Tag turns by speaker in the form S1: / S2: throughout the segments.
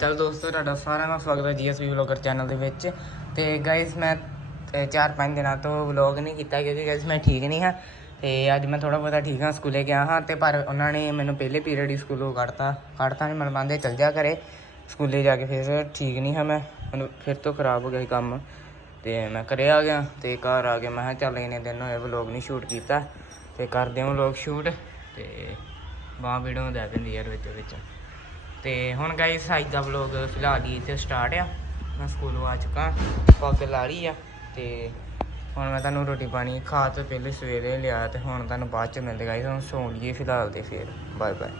S1: ਚਲ ਦੋਸਤੋ, ਤੁਹਾਡਾ ਸਾਰਿਆਂ ਦਾ ਸਵਾਗਤ ਹੈ ਜੀਐਸਪੀ ਵਲੌਗਰ ਚੈਨਲ ਦੇ ਵਿੱਚ। ਤੇ ਗਾਇਸ ਮੈਂ 4-5 ਦਿਨਾਂ ਤੋਂ ਵਲੌਗ ਨਹੀਂ ਕੀਤਾ ਕਿਉਂਕਿ ਗਾਇਸ ਮੈਂ ਠੀਕ ਨਹੀਂ ਹਾਂ। ਤੇ ਅੱਜ ਮੈਂ ਥੋੜਾ ਬਹੁਤਾ ਠੀਕ ਹਾਂ, ਸਕੂਲੇ ਗਿਆ ਹਾਂ ਤੇ ਪਰ ਉਹਨਾਂ ਨੇ ਮੈਨੂੰ ਪਹਿਲੇ ਪੀਰੀਅਡ ਹੀ ਸਕੂਲੋਂ ਕੱਢਤਾ। ਕੱਢਤਾ ਨਹੀਂ ਮਨ ਮੰਨਦੇ ਚਲ ਜਾ ਘਰੇ। ਸਕੂਲੇ ਜਾ ਕੇ ਫਿਰ ਠੀਕ ਨਹੀਂ ਹਾਂ ਮੈਂ। ਮੈਨੂੰ ਫਿਰ ਤੋਂ ਖਰਾਬ ਹੋ ਗਿਆ ਸੀ ਕੰਮ। ਤੇ ਮੈਂ ਘਰੇ ਆ ਗਿਆ ਤੇ ਘਰ ਆ ਕੇ ਮੈਂ ਕਿਹਾ ਚੱਲ ਇਹਨੇ ਦਿਨ ਹੋਏ ਵਲੌਗ ਨਹੀਂ ਸ਼ੂਟ ਕੀਤਾ। ਤੇ ਕਰਦੇ ਹਾਂ ਵਲੌਗ ਸ਼ੂਟ ਤੇ ਬਾਹ ਵੀਡੀਓ ਦੇ ਦਿੰਦੀ ਯਾਰ ਵਿੱਚ ਵਿੱਚ। ਤੇ ਹੁਣ ਗਾਇਸ ਅੱਜ ਦਾ ਵਲੌਗ ਫਿਲਹਾਲ ਹੀ ਇੱਥੇ ਸਟਾਰਟ ਆ। ਮੈਂ ਸਕੂਲੋਂ ਆ ਚੁੱਕਾ ਪੱਗ ਲਾ ਲਈ ਆ ਤੇ ਹੁਣ ਮੈਂ ਤੁਹਾਨੂੰ ਰੋਟੀ ਪਾਣੀ ਖਾ ਤੋਂ ਪਹਿਲੇ ਸਵੇਰੇ ਲਿਆ ਤੇ ਹੁਣ ਤੁਹਾਨੂੰ ਬਾਅਦ ਚ ਮਿਲਦੇ ਗਾਇਸ ਹੁਣ ਸੌਂ ਲਈਏ ਫਿਲਹਾਲ ਤੇ ਫਿਰ। ਬਾਏ ਬਾਏ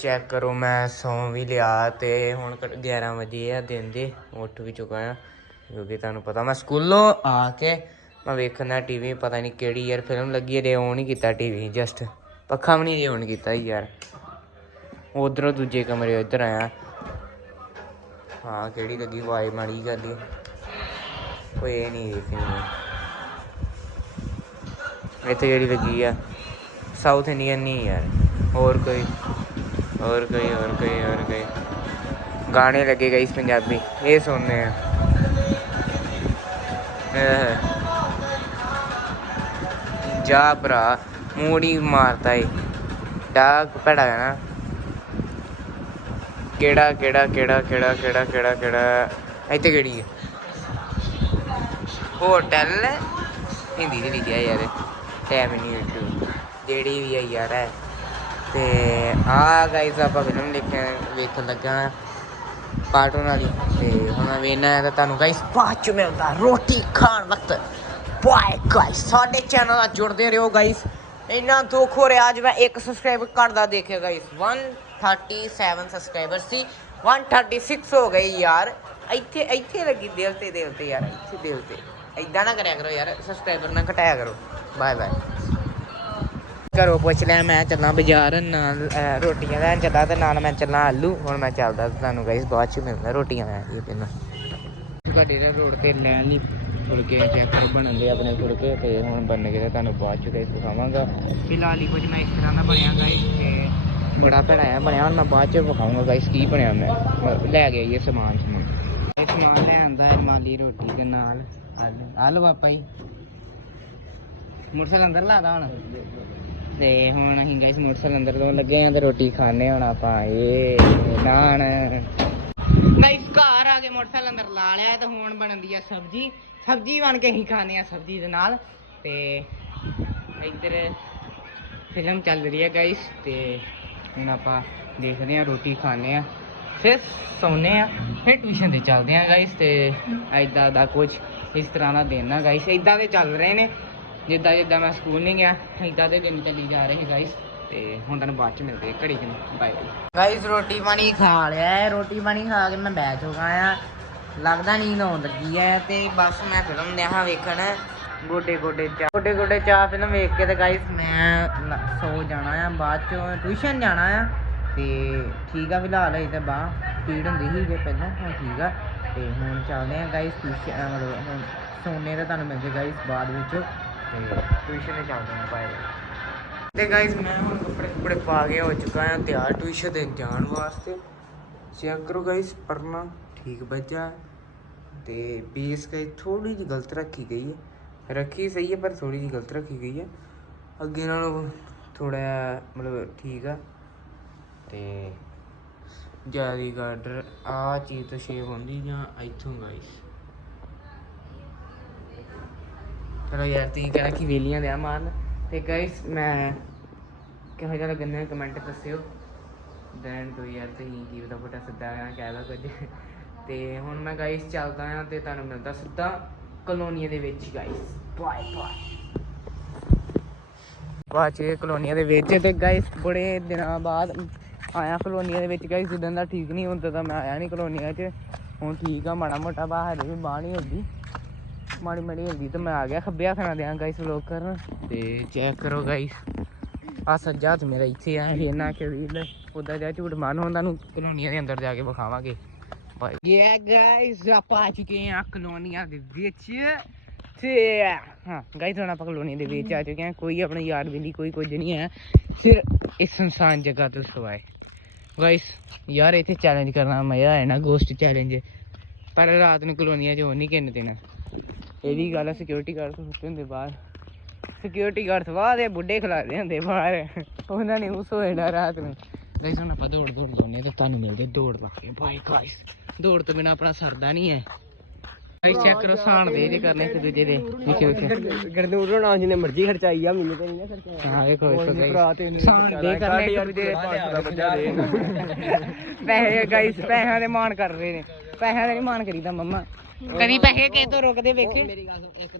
S1: ਚੈੱਕ ਕਰੋ, ਮੈਂ ਸੌਂ ਵੀ ਲਿਆ ਤੇ ਹੁਣ ਕ- 11 ਵਜੇ ਆ ਦਿਨ ਦੇ, ਉੱਠ ਵੀ ਚੁੱਕਾ ਆ, ਕਿਉਂਕਿ ਤੁਹਾਨੂੰ ਪਤਾ ਮੈਂ ਸਕੂਲੋਂ ਆ ਕੇ ਮੈਂ ਵੇਖਣਾ ਟੀਵੀ ਪਤਾ ਨਹੀਂ ਕਿਹੜੀ ਯਾਰ ਫਿਲਮ ਲੱਗੀ ਹੈ ਰੇ ਔਨ ਹੀ ਕੀਤਾ ਟੀਵੀ ਜਸਟ ਪੱਖਾ ਵੀ ਨਹੀਂ ਔਨ ਕੀਤਾ ਯਾਰ। ਉਧਰੋਂ ਦੂਜੇ ਕਮਰੇ ਇੱਧਰ ਆਇਆ। ਹਾਂ, ਕਿਹੜੀ ਲੱਗੀ? ਵਾਈ ਮਾੜੀ ਗੱਲ ਈ ਇਹ ਨਹੀਂ ਦੇਖਣੀ ਇੱਥੇ ਜਿਹੜੀ ਲੱਗੀ ਆ? ਸਾਊਥ ਇੰਡੀਅਨ ਨਹੀਂ ਯਾਰ। ਹੋਰ ਕੋਈ? ਹੋਰ ਕੋਈ ਹੋਰ ਕੋਈ ਹੋਰ ਕੋਈ। ਗਾਣੇ ਲੱਗੇ ਗਏ ਇਸ ਪੰਜਾਬੀ। ਇਹ ਸੁਣਨੇ ਆ। ਜਾ ਭਰਾ ਮੂੜੀ ਮਾਰਦਾ ਏ। ਡਾਕ ਭੜਾ ਹੈ ਨਾ। ਕਿਹੜਾ ਕਿਹੜਾ ਕਿਹੜਾ ਕਿਹੜਾ ਕਿਹੜਾ ਕਿਹੜਾ ਕਿਹੜਾ? ਇੱਥੇ ਕਿਹੜੀ ਹੈ? ਹੋਟਲ ਹਿੰਦੀ ਦੇ ਲਿਖਿਆ ਯਾਰ। ਟਾਈਮ ਨਹੀਂ YouTube ਜਿਹੜੀ ਵੀ ਹੈ ਯਾਰ ਹੈ। ਤੇ ਆ ਗਾਇਸ ਆਪਾਂ ਫਿਲਮ ਦੇਖਣ ਵੇਖਣ ਲੱਗਾ ਕਾਰਟੂਨ ਵਾਲੀ। ਤੇ ਹੁਣ ਵੇਖਣਾ ਹੈ ਤਾਂ ਤੁਹਾਨੂੰ ਗਾਇਸ ਬਾਅਦ ਚ ਮਿਲਦਾ। ਰੋਟੀ ਖਾਣ ਵਕਤ। ਬਾਏ ਗਾਇਸ ਸਾਡੇ ਚੈਨਲ ਨਾਲ ਜੁੜਦੇ ਰਹੋ ਗਾਇਸ ਇੰਨਾ ਦੁੱਖ ਹੋ ਰਿਹਾ, ਅੱਜ ਮੈਂ ਇੱਕ ਸਬਸਕ੍ਰਾਈਬ ਕਰਦਾ ਦੇਖਿਆ ਗਾਇਸ 137 ਸਬਸਕ੍ਰਾਈਬਰ ਸੀ। 136 ਹੋ ਗਈ ਯਾਰ। ਇੱਥੇ ਇੱਥੇ ਲੱਗੀ ਦਿਲ ਤੇ ਯਾਰ। ਇੱਥੇ ਦਿਲ ਇਦਾਂ ਨਾ ਕਰਿਆ ਕਰੋ ਯਾਰ। ਸਬਸਕ੍ਰਾਈਬਰ ਨਾ ਘਟਾਇਆ ਕਰੋ। ਬਾਏ ਬਾਏ ਘਰੋਂ ਪੁੱਛ ਲਿਆ, ਮੈਂ ਚੱਲਾਂ ਬਾਜ਼ਾਰ, ਨਾਲ ਰੋਟੀਆਂ ਲੈਣ ਚੱਲਾਂ ਤੇ ਨਾਲ ਮੈਂ ਚੱਲਾਂ ਆਲੂ। ਹੁਣ ਮੈਂ ਚੱਲਦਾ ਤੁਹਾਨੂੰ ਗਾਇਸ ਬਾਅਦ ਚ ਮਿਲਦਾ ਰੋਟੀਆਂ ਲੈ ਕੇ ਪਹਿਲਾਂ ਤੁਹਾਡੇ ਨਾਲ ਰੋਡ ਤੇ ਲੈਣ ਲਈ ਫੁਲਕੇ ਚੈੱਕ ਕਰ ਬਣਦੇ ਆਪਣੇ ਫੁਲਕੇ ਤੇ ਹੁਣ ਬਣ ਗਏ ਤੁਹਾਨੂੰ ਬਾਅਦ ਚ ਗਾਇਸ ਦਿਖਾਵਾਂਗਾ। ਫਿਲਹਾਲ ਹੀ ਕੁਝ ਮੈਂ ਇਸ ਤਰ੍ਹਾਂ ਦਾ ਬਣਿਆ ਗਾਇਸ ਤੇ ਬੜਾ ਭੈੜਾ ਆ ਬਣਿਆ ਹੁਣ ਮੈਂ ਬਾਅਦ ਚ ਵਿਖਾਊਂਗਾ ਗਾਇਸ ਕੀ ਬਣਿਆ ਮੈਂ ਲੈ ਗਿਆ ਇਹ ਸਮਾਨ ਸਮਾਨ। ਇਹ ਸਮਾਨ ਲੈ ਆਂਦਾ ਹੈ ਮਾਲੀ ਰੋਟੀ ਦੇ ਨਾਲ। ਆਲੂ। ਪਾਪਾ ਜੀ। ਮੋਟਰਸਾਈਕਲ ਅੰਦਰ ਲਾਦਾ ਹੁਣ? ਤੇ ਹੁਣ ਅਸੀਂ ਗਾਇਸ ਮੋਟਰਸਾਈਕਲ ਅੰਦਰ ਤੋਂ ਲੱਗੇ ਆਂ ਤੇ ਰੋਟੀ ਖਾਣੇ ਹੁਣ ਆਪਾਂ। ਇਹ ਨਾਨ। ਗਾਇਸ ਘਰ ਆ ਕੇ ਮੋਟਰਸਾਈਕਲ ਅੰਦਰ ਲਾ ਲਿਆ ਤੇ ਹੁਣ ਬਣਦੀ ਆ ਸਬਜੀ। ਸਬਜੀ ਬਣ ਕੇ ਅਸੀਂ ਖਾਣੇ ਆ ਸਬਜੀ ਦੇ ਨਾਲ। ਤੇ ਇੱਧਰ ਫਿਲਮ ਚੱਲ ਰਹੀ ਹੈ ਗਾਇਸ ਤੇ ਹੁਣ ਆਪਾਂ ਦੇਖਦੇ ਆ ਰੋਟੀ ਖਾਣੇ ਆ ਫਿਰ ਸੌਂਦੇ ਆ ਫਿਰ ਟਿਊਸ਼ਨ ਤੇ ਚੱਲਦੇ ਆ ਗਾਇਸ ਤੇ ਐਦਾਂ ਦਾ ਕੁਝ ਇਸ ਤਰ੍ਹਾਂ ਦਾ ਦਿਨ ਆ ਗਾਇਸ ਐਦਾਂ ਦੇ ਚੱਲ ਰਹੇ ਨੇ, ਜਿੱਦਾਂ ਜਿੱਦਾਂ ਮੈਂ ਸਕੂਲ ਨਹੀਂ ਗਿਆ ਐਦਾਂ ਦੇ ਦਿਨ ਚੱਲੀ ਜਾ ਰਹੇ ਗਾਇਸ ਤੇ ਹੁਣ ਤੁਹਾਨੂੰ ਬਾਅਦ ਚ ਮਿਲਦੇ ਆ ਘੜੀ ਚ ਬਾਏ ਗਾਇਸ ਰੋਟੀ ਪਾਣੀ ਖਾ ਲਿਆ ਹੈ, ਰੋਟੀ ਪਾਣੀ ਖਾ ਕੇ ਮੈਂ ਬੈਠ ਚੁੱਕਾ ਆ ਲੱਗਦਾ ਨੀਂਦ ਆਉਣ ਲੱਗੀ ਹੈ ਤੇ ਬਸ ਮੈਂ ਫਿਲਮ ਦਿਆਂ ਵੇਖਣ। ਗੋਡੇ ਗੋਡੇ ਚਾ ਗੋਡੇ ਗੋਡੇ ਚਾ ਫਿਲਮ ਵੇਖ ਕੇ ਤੇ ਗਾਇਸ ਮੈਂ ਲ- ਜਾਣਾ ਆ, ਬਾਅਦ ਚੋਂ ਟਿਊਸ਼ਨ ਜਾਣਾ ਆ ਤੇ ਠੀਕ ਆ ਫਿਲਹਾਲ ਅਜੇ ਤਾਂ ਬਾਹ ਪੀੜ ਹੁੰਦੀ ਸੀ ਜੇ ਪਹਿਲਾਂ, ਹੁਣ ਠੀਕ ਆ ਤੇ ਹੁਣ ਚੱਲਦੇ ਆ ਗਾਇਸ ਟਿਊਸ਼ਨ ਮਤਲਬ ਹੁਣ ਸੋਨੇ ਦਾ ਤੁਹਾਨੂੰ ਮਿਲਦੇ ਗਾਇਸ ਬਾਅਦ ਵਿੱਚ ਤੇ ਟਿਊਸ਼ਨ ਤੇ ਚੱਲਦੇ ਆ ਬਾਏ ਤੇ ਗਾਇਸ ਮੈਂ ਹੁਣ ਕੱਪੜੇ ਕੁਪੜੇ ਪਾ ਕੇ ਹੋ ਚੁੱਕਾ ਹਾਂ ਤਿਆਰ ਟਿਊਸ਼ਨ ਤੇ ਜਾਣ ਵਾਸਤੇ। ਚੈੱਕ ਕਰੋ ਗਾਇਸ ਪੜਨਾ ਠੀਕ ਬੱਜਾ ਤੇ ਬੇਸ ਗਾਇਸ ਥੋੜੀ ਜਿਹੀ ਗਲਤ ਰੱਖੀ ਗਈ ਹੈ ਰੱਖੀ ਸਹੀ ਹੈ, ਪਰ ਥੋੜੀ ਜਿਹੀ ਗਲਤ ਰੱਖੀ ਗਈ ਹੈ। ਅੱਗੇ ਨਾਲੋਂ ਥੋੜਾ ਮਤਲਬ ਠੀਕ ਆ। ਤੇ ਜ਼ਿਆਦਾ ਗਾਰਡਰ ਆ ਚੀਜ਼ ਤੋਂ ਸ਼ੇਪ ਹੁੰਦੀ ਜਾਂ ਇੱਥੋਂ ਗਾਇਸ ਚਲੋ ਯਾਰ, ਤੁਸੀਂ ਕਹਿਣਾ ਕਿ ਵੇਲੀਆਂ ਦੇ ਆ ਮਾਰਨ। ਤੇ ਗਾਇਸ ਮੈਂ ਕਿਹੋ ਜਿਹਾ ਲੱਗਣਾ ਕਮੈਂਟ ਦੱਸਿਓ। ਦੈਨ ਦੋ ਯਾਰ, ਤੁਸੀਂ ਕੀ ਪਤਾ, ਫੋਟਾ ਸਿੱਧਾ ਆ ਕਹਿਦਾ ਕੁਝ। ਤੇ ਹੁਣ ਮੈਂ ਗਾਇਸ ਚੱਲਦਾ ਆ ਤੇ ਤੁਹਾਨੂੰ ਮਿਲਦਾ ਸਿੱਧਾ। ਕਲੋਨੀਆ ਦੇ ਵਿੱਚ ਗਾਇਸ ਬਾਏ ਬਾਏ ਵਾਚੇ ਕਲੋਨੀਆ ਦੇ ਵਿੱਚ ਤੇ ਗਾਇਸ ਬੜੇ ਦਿਨਾਂ ਬਾਅਦ ਆਇਆ ਕਲੋਨੀਆ ਦੇ ਵਿੱਚ ਗਾਇਸ ਜਿੱਦਾਂ ਦਾ ਠੀਕ ਨਹੀਂ ਹੁੰਦਾ ਤਾਂ ਮੈਂ ਆਇਆ ਨਹੀਂ ਕਲੋਨੀਆ 'ਚ। ਹੁਣ ਠੀਕ ਆ ਮਾੜਾ ਮੋਟਾ ਬਾਹਰ ਵੀ ਬਾਹ ਨਹੀਂ ਹੁੰਦੀ। ਮਾੜੀ ਮਾੜੀ ਹੁੰਦੀ ਤੇ ਮੈਂ ਆ ਗਿਆ ਖੱਬੇ ਹੱਥ ਨਾਲ ਦਿਆਂ ਗਾਇਸ ਵਲੋਗ ਕਰਨ। ਤੇ ਚੈੱਕ ਕਰੋ ਗਾਇਸ ਆ ਸੱਜਾ ਤੇ ਮੇਰਾ ਇੱਥੇ ਆ ਇਹਨਾਂ ਕਿ ਵੀਲ ਉਹਦਾ ਜਾ ਝੂਠ ਮਾਨ ਹੁੰਦਾ ਨੂੰ ਕਲੋਨੀਆ ਦੇ ਅੰਦਰ ਜਾ ਕੇ ਵਿਖਾਵਾਂਗੇ। ਬਾਈ ਯਾ ਗਾਇਸ ਆਪਾਂ ਆ ਚੁੱਕੇ ਹਾਂ ਕਲੋਨੀਆ ਦੇ ਵਿੱਚ ਤੇ ਹਾਂ ਗਾਇਸ ਹੁਣ ਆਪਾਂ ਕਲੋਨੀ ਦੇ ਵਿੱਚ ਆ ਚੁੱਕੇ ਹਾਂ ਕੋਈ ਆਪਣੇ ਯਾਰ ਵੀ ਨਹੀਂ ਕੋਈ ਕੁਝ ਨਹੀਂ ਹੈ ਸਿਰ ਇਸ ਸੰਸਾਨ ਜਗ੍ਹਾ ਤੋਂ ਸਵਾਏ ਗਾਇਸ ਯਾਰ ਇੱਥੇ ਚੈਲੰਜ ਕਰਨਾ ਮਜ਼ਾ ਆਇਆ ਨਾ ਗੋਸਟ ਚੈਲੰਜ ਪਰ ਰਾਤ ਨੂੰ ਕਲੋਨੀਆਂ 'ਚ ਹੋਰ ਨਹੀਂ ਕਿੰਨ ਦੇਣਾ ਇਹ ਵੀ ਗੱਲ ਸਿਕਿਉਰਿਟੀ ਗਾਰਡ ਤੋਂ ਸੁੱਤੇ ਹੁੰਦੇ ਬਾਹਰ ਸਿਕਿਉਰਿਟੀ ਗਾਰਡ ਸਵਾਹ ਦੇ ਬੁੱਢੇ ਖਿਲਾਰੇ ਹੁੰਦੇ ਬਾਹਰ ਉਹਨਾਂ ਨੇ ਉਸ ਹੋਣਾ ਰਾਤ ਨੂੰ ਗਾਇਸ ਹੁਣ ਆਪਾਂ ਦੌੜ ਦੌੜ ਲਾਉਨੇ ਤੇ ਤੁਹਾਨੂੰ ਮਿਲਦੇ ਦੌੜ ਲਾ ਕੇ ਬਾਈ ਗਾਇਸ ਦੌੜ ਤੋਂ ਬਿਨਾ ਆਪਣਾ ਸਰਦਾ ਨਹੀਂ ਹੈ। ਗਾਇਸ ਚੈੱਕ ਕਰੋ ਸਾਣ ਦੇ ਜੇ ਕਰਨੇ ਇੱਕ ਦੂਜੇ ਦੇ। ਵਿਖੇ ਵਿਖੇ
S2: ਗਰਦੂਰ ਹੋਣਾ ਜਿੰਨੇ ਮਰਜ਼ੀ ਖਰਚਾਈ ਆ ਮੈਨੂੰ ਤੇ ਨਹੀਂ ਨਾ ਖਰਚਾਇਆ
S1: ਹਾਂ ਵੇਖੋ ਵੇਖੋ ਗਾਇਸ ਸਾਣ ਦੇ ਕਰਨੇ ਇੱਕ ਦੂਜੇ ਦੇ ਪੈਸੇ ਗਾਇਸ ਪੈਸਿਆਂ ਦੇ ਮਾਣ ਕਰ ਰਹੇ ਨੇ। ਪੈਸਿਆਂ ਦੇ ਨਹੀਂ ਮਾਣ ਕਰੀਦਾ ਮੰਮਾ। ਕਦੀ ਪੈਸੇ ਕਿਸੇ ਤੋਂ ਰੁਕਦੇ ਵੇਖੇ?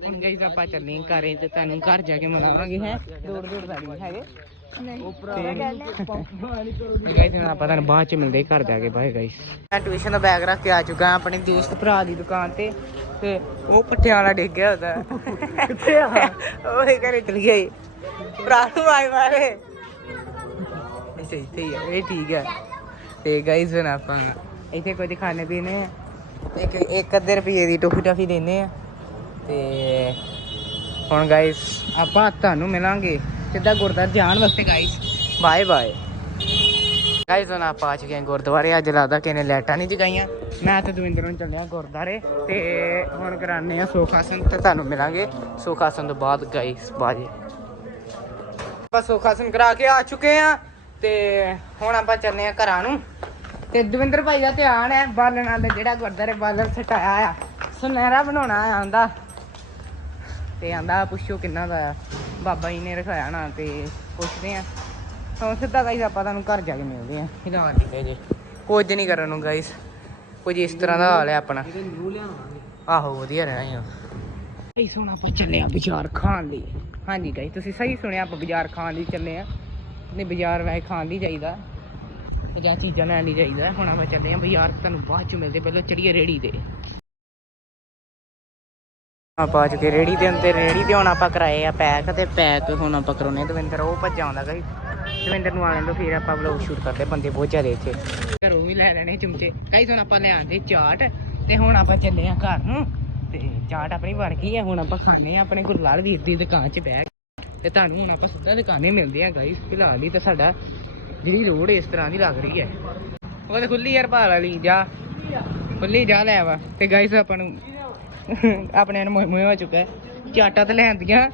S1: ਹੁਣ ਗਾਇਸ ਆਪਾਂ ਚੱਲੇ ਘਰੇ ਤੇ ਤੁਹਾਨੂੰ ਘਰ ਜਾ ਕੇ ਮਿਲਾਵਾਂਗੇ ਹੈ? ਦੌੜ ਦੌੜ ਦਾ ਨਹੀਂ। ਹੈਗੇ ਗਾਇਸ ਹੁਣ ਆਪਾਂ ਤੁਹਾਨੂੰ ਬਾਅਦ ਚ ਮਿਲਦੇ ਘਰ ਜਾ ਕੇ ਬਾਏ ਗਾਇਸ ਮੈਂ ਟਿਊਸ਼ਨ ਦਾ ਬੈਗ ਰੱਖ ਕੇ ਆ ਚੁੱਕਾ ਹਾਂ ਆਪਣੇ ਦੋਸਤ ਭਰਾ ਦੀ ਦੁਕਾਨ ਤੇ ਤੇ ਉਹ ਪੱਠਿਆਂ ਵਾਲਾ ਡਿੱਗ ਗਿਆ ਉਹਦਾ। ਕਿੱਥੇ ਆ ਉਹ ਇਹ ਘਰੇ ਚਲ ਗਿਆ। ਭਰਾ ਨੂੰ ਆਈ ਮਾਰੇ। ਅੱਛਾ ਇੱਥੇ ਹੀ ਆ ਇਹ ਠੀਕ ਹੈ ਤੇ ਗਾਇਸ ਹੁਣ ਆਪਾਂ ਇੱਥੇ ਕੁਝ ਖਾਣੇ ਪੀਣੇ ਆ ਇੱਕ ਇੱਕ ਅੱਧੇ ਰੁਪਏ ਦੀ ਟੋਫੀ ਟਾਫੀ ਦਿੰਦੇ ਆ। ਤੇ ਹੁਣ ਗਾਇਸ ਆਪਾਂ ਤੁਹਾਨੂੰ ਮਿਲਾਂਗੇ ਸਿੱਧਾ ਗੁਰਦਾਰ ਜਾਣ ਵਾਸਤੇ ਗਾਇਸ ਬਾਏ ਬਾਏ ਗਾਇਸ ਹੁਣ ਆਪਾਂ ਆ ਚੁੱਕੇ ਹਾਂ ਗੁਰਦੁਆਰੇ। ਅੱਜ ਲੱਗਦਾ ਕਿ ਨੇ ਲਾਈਟਾਂ ਨਹੀਂ ਜਗਾਈਆਂ। ਮੈਂ ਤੇ ਦਵਿੰਦਰ ਨੂੰ ਚੱਲਿਆ ਗੁਰਦੁਆਰੇ। ਤੇ ਹੁਣ ਕਰਾਣੇ ਆ ਸੋਖਾਸਨ ਤੇ ਤੁਹਾਨੂੰ ਮਿਲਾਂਗੇ। ਸੋਖਾਸਨ ਤੋਂ ਬਾਅਦ ਗਾਇਸ ਬਾਜੇ। ਆਪਾਂ ਸੋਖਾਸਨ ਕਰਾ ਕੇ ਆ ਚੁੱਕੇ ਆ ਤੇ ਹੁਣ ਆਪਾਂ ਚੱਲੇ ਆ ਘਰਾਂ ਨੂੰ। ਤੇ ਦਵਿੰਦਰ ਭਾਈ ਦਾ ਧਿਆਨ ਹੈ ਬਾਲਣ ਵਾਲੇ ਜਿਹੜਾ ਗੁਰਦੁਆਰੇ ਬਾਲਣ ਸਟਾਇਆ ਆ ਸੁਨਹਿਰਾ ਬਣਾਉਣਾ ਆ ਆਂਦਾ। ਤੇ ਆਂਦਾ ਪੁੱਛੋ ਕਿੰਨਾ ਦਾ ਆ। ਬਾਬਾ ਜੀ ਨੇ ਰਖਾਇਆ ਨਾ ਤੇ ਪੁੱਛਦੇ ਆ। ਹੁਣ ਸਿੱਧਾ ਗਾਈਸ ਆਪਾਂ ਤੁਹਾਨੂੰ ਘਰ ਜਾ ਕੇ ਮਿਲਦੇ ਆ। ਫਿਲਹਾਲ ਨਹੀਂ ਜੇ ਕੁਝ ਨਹੀਂ ਕਰਨ ਨੂੰ ਗਾਈਸ ਕੁਝ ਇਸ ਤਰ੍ਹਾਂ ਦਾ ਹਾਲ ਹੈ ਆਪਣਾ। ਆਹੋ ਵਧੀਆ ਰਹਿਣਾ ਆ। ਗਾਈਸ ਹੁਣ ਆਪਾਂ ਚੱਲੇ ਆ ਬਾਜ਼ਾਰ ਖਾਣ ਲਈ। ਹਾਂਜੀ ਗਾਈਸ ਤੁਸੀਂ ਸਹੀ ਸੁਣਿਆ ਆਪਾਂ ਬਾਜ਼ਾਰ ਖਾਣ ਲਈ ਚੱਲੇ ਆ। ਨਹੀਂ ਬਾਜ਼ਾਰ ਵੈਸੇ ਖਾਣ ਲਈ ਜਾਈਦਾ। ਤੇ ਜਾਂ ਚੀਜ਼ਾਂ ਲੈਣ ਲਈ ਜਾਈਦਾ। ਹੁਣ ਆਪਾਂ ਚੱਲੇ ਆ ਬਾਜ਼ਾਰ ਤੁਹਾਨੂੰ ਬਾਅਦ ਚ ਮਿਲਦੇ, ਪਹਿਲਾਂ ਚੜੀਏ ਰੇੜੀ ਤੇ। ਆਪਾਂ ਅੱਜ ਰੇੜੀ ਦੇ ਅੰਦਰ ਰੇੜੀ ਤੇ ਹੁਣ ਆਪਾਂ ਕਰਾਏ ਆ ਪੈਕ ਤੇ ਪੈਕ ਹੁਣ ਆਪਾਂ ਕਰਾਉਨੇ ਦਵਿੰਦਰ, ਉਹ ਭੱਜ ਆਉਂਦਾ ਗਾਈ ਦਵਿੰਦਰ ਨੂੰ ਆਣ ਦੋ, ਫਿਰ ਆਪਾਂ ਵਲੌਗ ਸ਼ੂਟ ਕਰਦੇ ਬੰਦੇ ਬਹੁਤ ਜ਼ਿਆਦੇ ਇੱਥੇ। ਘਰੋਂ ਵੀ ਲੈ ਲੈਣੇ ਚਮਚੇ। ਕਈ ਹੁਣ ਆਪਾਂ ਲੈ ਲਿਆਂਦੇ ਚਾਟ ਤੇ ਹੁਣ ਆਪਾਂ ਚੱਲੇ ਆ ਘਰ ਨੂੰ। ਤੇ ਚਾਟ ਆਪਣੀ ਬਣ ਗਈ ਆ, ਹੁਣ ਆਪਾਂ ਖਾਣੇ ਆ ਆਪਣੇ ਗੁਰਲਾਲ ਵੀਰ ਦੀ ਦੁਕਾਨ 'ਚ ਬਹਿ ਕੇ। ਤੇ ਤੁਹਾਨੂੰ ਹੁਣ ਆਪਾਂ ਸਿੱਧਾ ਦੁਕਾਨੇ ਮਿਲਦੇ ਆ ਗਾਈਸ ਫਿਲਹਾਲ ਹੀ ਤਾਂ ਸਾਡਾ ਜਿਹੜੀ ਰੋਡ ਇਸ ਤਰ੍ਹਾਂ ਦੀ ਲੱਗ ਰਹੀ ਹੈ। ਉਹ ਤਾਂ ਖੁੱਲੀ ਯਾਰ ਭਾਲ ਵਾਲੀ, ਜਾ। ਖੁੱਲੀ, ਜਾ ਲੈ ਵਾ। ਤੇ ਗਾਈਸ ਆਪਾਂ ਨੂੰ ਆਪਣੇ ਨੂੰ ਮੋਹ ਹੋ ਚੁੱਕਾ ਹੈ। ਚਾਟਾ ਤਾਂ ਲੈਂਦੀਆਂ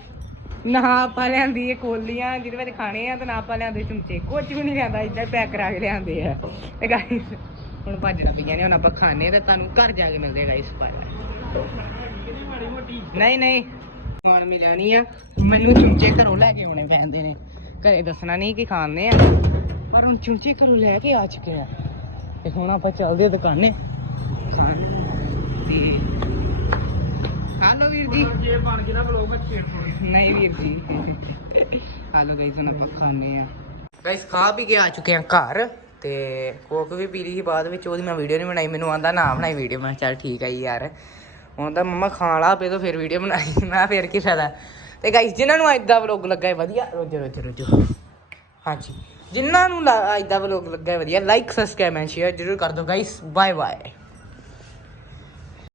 S1: ਨਾ ਆਪਾਂ ਲਿਆਂਦੀ ਇਹ ਕੋਲੀਆਂ ਜਿਹਦੇ ਵਿੱਚ ਖਾਣੇ ਆ, ਤੇ ਨਾ ਆਪਾਂ ਲਿਆਂਦੇ ਚਮਚੇ। ਕੁਝ ਵੀ ਨਹੀਂ ਲਿਆਂਦਾ, ਇੱਦਾਂ ਪੈਕ ਕਰਾ ਕੇ ਲਿਆਂਦੇ ਆ। ਤੇ ਗਾਈਸ ਹੁਣ ਭੱਜਣਾ ਪਈਆਂ ਨੇ, ਹੁਣ ਆਪਾਂ ਖਾਣੇ ਤੇ ਤੁਹਾਨੂੰ ਘਰ ਜਾ ਕੇ ਮਿਲਦੇ ਗਾਈਸ ਬਾਏ ਨਹੀਂ ਨਹੀਂ। ਖਾਣ ਮਿਲਿਆ ਨਹੀਂ ਆ। ਮੈਨੂੰ ਚਮਚੇ ਘਰੋਂ ਲੈ ਕੇ ਆਉਣੇ ਪੈਂਦੇ ਨੇ। ਘਰੇ ਦੱਸਣਾ ਨਹੀਂ ਕਿ ਖਾਣੇ ਆ। ਪਰ ਹੁਣ ਚਮਚੇ ਘਰੋਂ ਲੈ ਕੇ ਆ ਚੁੱਕੇ ਆ। ਤੇ ਹੁਣ ਆਪਾਂ ਚੱਲਦੇ ਆ ਦੁਕਾਨੇ। ਖਾਣ ਤੇ ਹਾਲੋ ਵੀਰ ਜੀ।
S2: ਜੇ ਬਣ ਕੇ ਨਾ ਬਲੌਗ ਵਿੱਚ ਛੇੜ ਥੋੜੀ
S1: ਨਹੀਂ ਵੀਰ ਜੀ। ਹਾਲੋ ਗਾਈਸ ਹੁਣ ਆਪਾਂ ਖਾਣੇ ਆ। ਗਾਈਸ ਖਾ ਪੀ ਕੇ ਆ ਚੁੱਕੇ ਆ ਘਰ। ਤੇ ਕੋਕ ਵੀ ਪੀ ਲਈ ਸੀ ਬਾਅਦ ਵਿੱਚ, ਉਹਦੀ ਮੈਂ ਵੀਡੀਓ ਨਹੀਂ ਬਣਾਈ, ਮੈਨੂੰ ਆਂਦਾ ਨਾ ਬਣਾਈ ਵੀਡੀਓ ਮੈਂ ਕਿਹਾ ਚੱਲ ਠੀਕ ਹੈ ਯਾਰ। ਹੁਣ ਤਾਂ ਮੰਮਾ ਖਾਣ ਲਾ ਪਏ ਤਾਂ ਫਿਰ ਵੀਡੀਓ ਬਣਾਈ। ਮੈਂ ਫਿਰ ਕੀ ਫਾਇਦਾ। ਤੇ ਗਾਈਸ ਜਿਨ੍ਹਾਂ ਨੂੰ ਅੱਜ ਦਾ ਵਲੌਗ ਲੱਗਾ ਹੈ ਵਧੀਆ। ਰੋਜੋ ਰੋਜੋ ਰੋਜੋ। ਹਾਂਜੀ। ਜਿਨ੍ਹਾਂ ਨੂੰ ਅੱਜ ਦਾ ਵਲੌਗ ਲੱਗਾ ਵਧੀਆ ਲਾਈਕ ਸਬਸਕ੍ਰਾਈਬ ਐਂਡ ਸ਼ੇਅਰ ਜਰੂਰ ਕਰ ਦਿਓ ਗਾਈਸ ਬਾਏ ਬਾਏ